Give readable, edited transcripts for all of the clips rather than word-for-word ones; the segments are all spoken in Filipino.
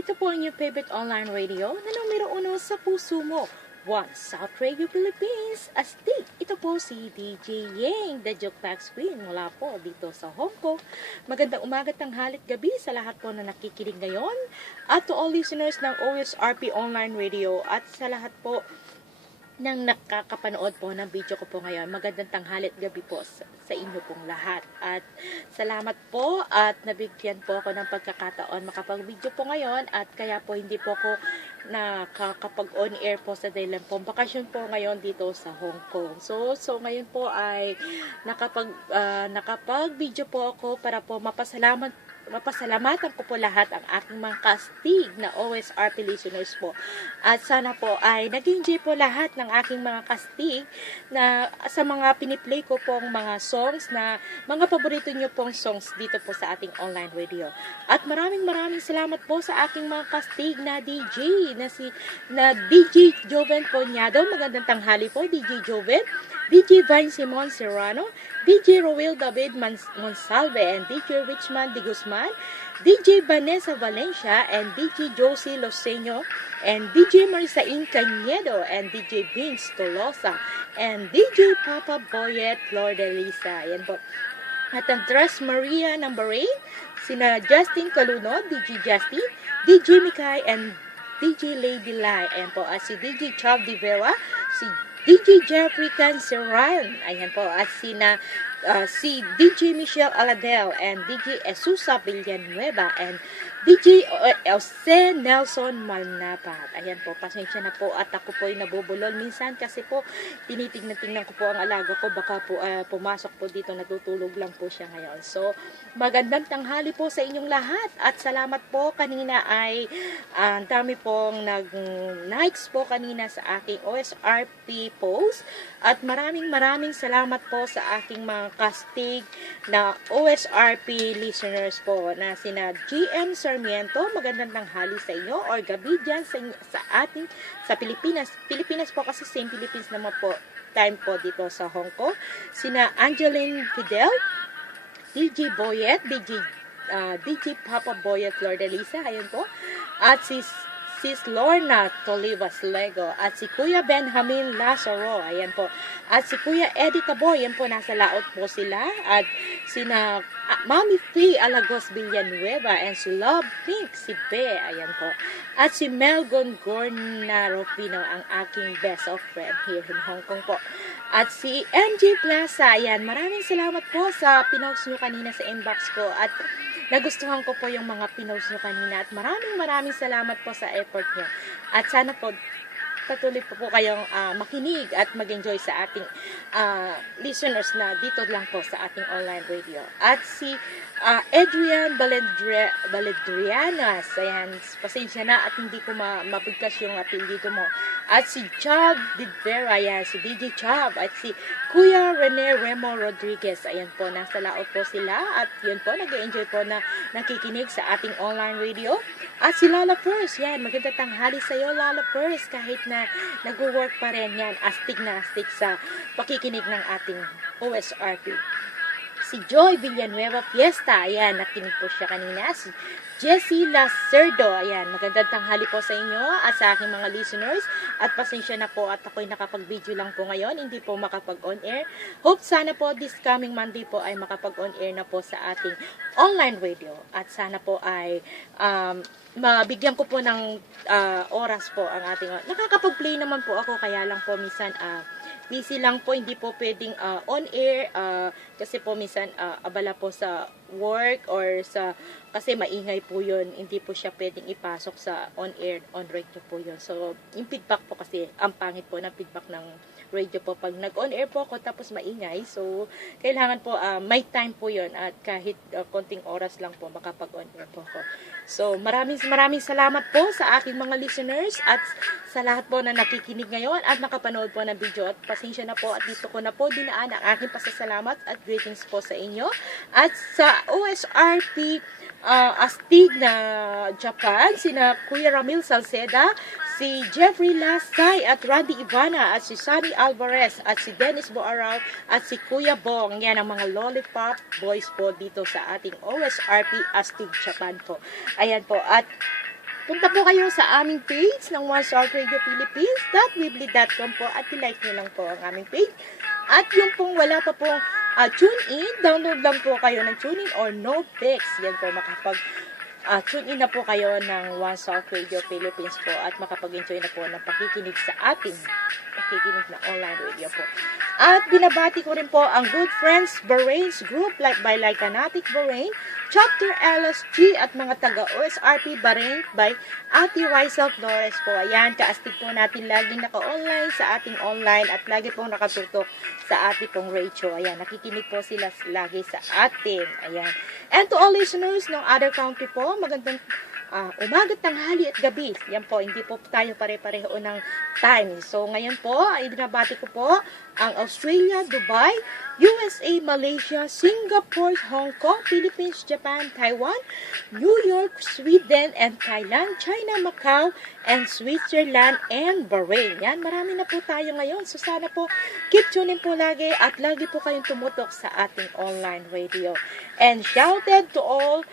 Ito po ang inyong favorite online radio na numero 1 sa puso mo. One South Radio Philippines. Astig, ito po si DJ Yang, the Jukebox Queen mula po dito sa Hong Kong. Magandang umaga, tanghalit, gabi sa lahat po na nakikinig ngayon at to all listeners ng OSRP Online Radio at sa lahat po nang nakakapanood po ng video ko po ngayon. Magandang tanghalit gabi po sa inyo pong lahat. At salamat po at nabigyan po ako ng pagkakataon makapag-video po ngayon at kaya po hindi po ako nakakapag-on-air po sa dahil po bakasyon po ngayon dito sa Hong Kong. So ngayon po ay nakapag-video po ako para po mapasalamatan ko po lahat ang aking mga kastig na OSRP listeners po. At sana po ay nag-enjoy po lahat ng aking mga kastig na sa mga piniplay ko pong mga songs na mga paborito nyo pong songs dito po sa ating online radio. At maraming salamat po sa aking mga kastig na DJ na DJ Joven Ponyado. Magandang tanghali po DJ Joven, DJ Vine Simon Serrano, DJ Roel David Monsalve, and DJ Richmond de Guzman, DJ Vanessa Valencia, and DJ Josie Loseño, and DJ Marisain Cañedo, and DJ Vince Tolosa, and DJ Papa Boyet Flordelisa. Yan po. At ang Dress Maria number 8, sina Justin Calunod, DJ Justin, DJ Mikay, and DJ Lady Lai. Ayan po. At si DJ Chav Di Vera, si DJ Jeffrey Canceran, ayan po, at si DJ Michelle Aladel, and DJ Esusa Villanueva, and DJ Jose Nelson Malnapat. Ayan po, pasensya na po at ako po ay nabubulol minsan kasi po tinitignan ko po ang alaga ko, baka po pumasok po dito, natutulog lang po siya ngayon. So magandang tanghali po sa inyong lahat at salamat po. Kanina ay ang dami pong nag-likes po kanina sa aking OSRP post at maraming salamat po sa aking mga kastig na OSRP listeners po na sina GM Sarmiento. Magandang tanghali sa inyo or gabi dyan sa Pilipinas. Pilipinas po kasi same Philippines naman po time po dito sa Hong Kong. Sina Angeline Fidel, DJ Boyet, DJ Papa Boyet Flordelisa, ayun po. At Sis Lorna Tolivas Lego at si Kuya Benjamin Lazaro, ayan po. At si Kuya Eddie Taboy, yan po, nasa laot po sila. At sina Mami Fee Alagos Villanueva and si Love Pink, si Be, ayan po. At si Melgon Gorna Rufino, ang aking best of friend here in Hong Kong po. At si MJ Plaza, ayan, maraming salamat po sa pinost nyo kanina sa inbox ko at nagustuhan ko po yung mga pinost nyo kanina at maraming salamat po sa effort nyo. At sana po patuloy po kayong makinig at mag-enjoy sa ating listeners na dito lang po sa ating online radio. At si Adrian Baledrianas, ayan, pasensya na at hindi ko mabigkas yung apelyido mo. At si Chab Didvera, ayan, si DJ Chab, at si Kuya Rene Remo Rodriguez, ayan po, nasa laot po sila at yun po, nag-enjoy po na nakikinig sa ating online radio. At si Lala First, yan, magandang tanghali sa iyo Lala First, kahit na nag-work pa rin yan, astig sa pakikinig ng ating OSRP. Si Joy Villanueva Fiesta, ayan, nakinig po siya kanina. Si Jessie Lacerdo, ayan, magandang tanghali po sa inyo at sa aking mga listeners. At pasensya na po at ako'y nakapag-video lang po ngayon, hindi po makapag-on-air. Hope sana po this coming Monday po ay makapag-on-air na po sa ating online radio. At sana po ay mabigyan ko po ng oras po ang ating... Nakakapag-play naman po ako, kaya lang po minsan... busy lang po, hindi po pwedeng on air kasi po minsan abala po sa work or kasi maingay po yun, hindi po siya pwedeng ipasok sa on air, on radio po yun. So yung feedback po kasi ang pangit po ng feedback ng radio po pag nag-on air po ako tapos maingay, so kailangan po may time po yun at kahit konting oras lang po makapag-on air po ako. So maraming salamat po sa aking mga listeners at sa lahat po na nakikinig ngayon at nakapanood po ng video. At pasensya na po at dito ko na po dinaan ang aking pasasalamat at greetings po sa inyo. At sa OSRP Astig na Japan, sina Kuya Ramil Salceda, si Jeffrey Lasay at Randy Ivana at si Sunny Alvarez at si Dennis Boaraw at si Kuya Bong. Yan ang mga lollipop boys po dito sa ating OSRP Astig Japan po. Ayan po. At punta po kayo sa aming page ng One Star Radio Philippines.weebly.com po at i-like nyo lang po ang aming page. At yung pong wala pa pong tune in, download lang po kayo ng tune in or Nopix. Yan po, tune in na po kayo ng One Star Radio Philippines po at makapag-enjoy na po ng pakikinig sa ating pakikinig na online radio po. At binabati ko rin po ang Good Friends Bahrain's Group by Lycanatic Bahrain, Chapter LSG at mga taga-OSRP Bahrain by Ate Rizal Flores po. Ayan, kaastig po natin laging naka-online sa ating online at lagi pong nakatutok sa ating pong radio. Ayan, nakikinig po sila lagi sa atin. Ayan. And to all listeners ng other country po, magandang umaga, tanghali at gabi. Yan po, hindi po tayo pare-pareho ng time. So, ngayon po, ay binabati ko po ang Australia, Dubai, USA, Malaysia, Singapore, Hong Kong, Philippines, Japan, Taiwan, New York, Sweden, and Thailand, China, Macau, and Switzerland, and Bahrain. Yan, marami na po tayo ngayon. So, sana po, keep tuning po lagi at lagi po kayong tumutok sa ating online radio. And shouted to all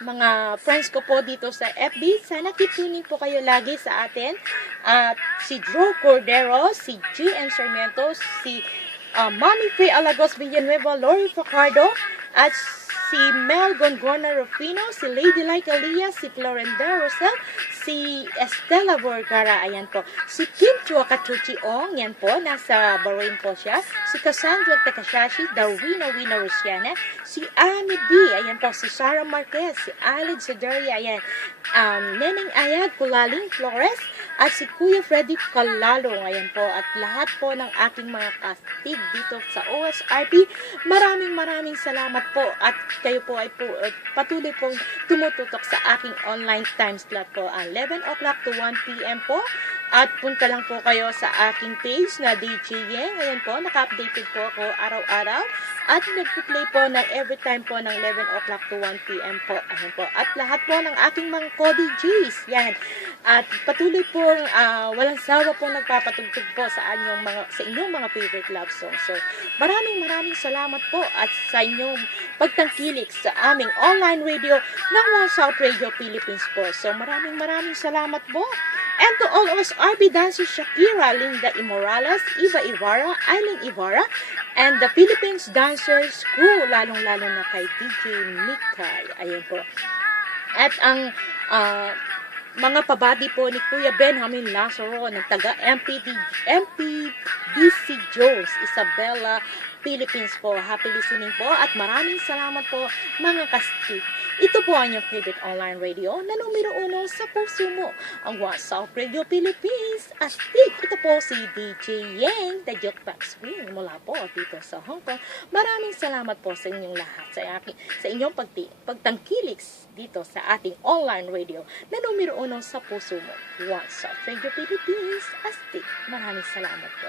mga friends ko po dito sa FB. Sana keep tuning po kayo lagi sa atin. At si Drew Cordero, si G.N. Sarmiento, si Mami Faye Alagos Villanueva, Lori Fajardo, at si Mel Gongona Rufino, si Lady Like Aliyah, si Florenda Rosel, si Estela Vergara, ayan po. Si Kim Chuakachuchi Ong, yan po, nasa Bahrain po siya. Si Cassandra Takashashi, Darwina Wina Rusiana, si Annie B, ayan po, si Sarah Marquez, si Alid Sedaria, ayan, Neneng Ayag, Kulaling Flores, at si Kuya Freddy Kalalong, ayan po, at lahat po ng aking mga kastig dito sa OSRP. Maraming salamat po at kayo po ay patuloy pong tumututok sa aking online time slot po 11 o'clock to 1 p.m. po. At punta lang po kayo sa aking page na DJ Yeng. Ayan po, naka-updated po ako araw-araw. At nag-play po ng every time po ng 11 o'clock to 1 p.m. po. Ayan po. At lahat po ng aking mga Cody G's. Yan. At patuloy pong walang sawa pong nagpapatugtog po sa inyong mga favorite love songs. So, maraming salamat po at sa inyong pagtangkilik sa aming online radio ng One South Radio Philippines po. So, maraming salamat po. And to all of us RB dancers, Shakira, Linda Imorales, Eva Ibarra, Aileen Ibarra, and the Philippines Dancers Crew, lalong-lalo na kay DJ Mikay. Ayan po. At ang mga pabati po ni Kuya Benjamin Lazaro ng taga MPDC Jones, Isabela, Philippines po. Happy listening po at maraming salamat po mga kastig. Ito po ang inyong favorite online radio na numero 1 sa puso mo, ang One South Radio Philippines. Astig, ito po si DJ Yeng, the Jukebox Queen mula po dito sa Hong Kong. Maraming salamat po sa inyong lahat, sa inyong pagtangkilik dito sa ating online radio na numero 1 sa puso mo, One South Radio Philippines. Astig, maraming salamat po.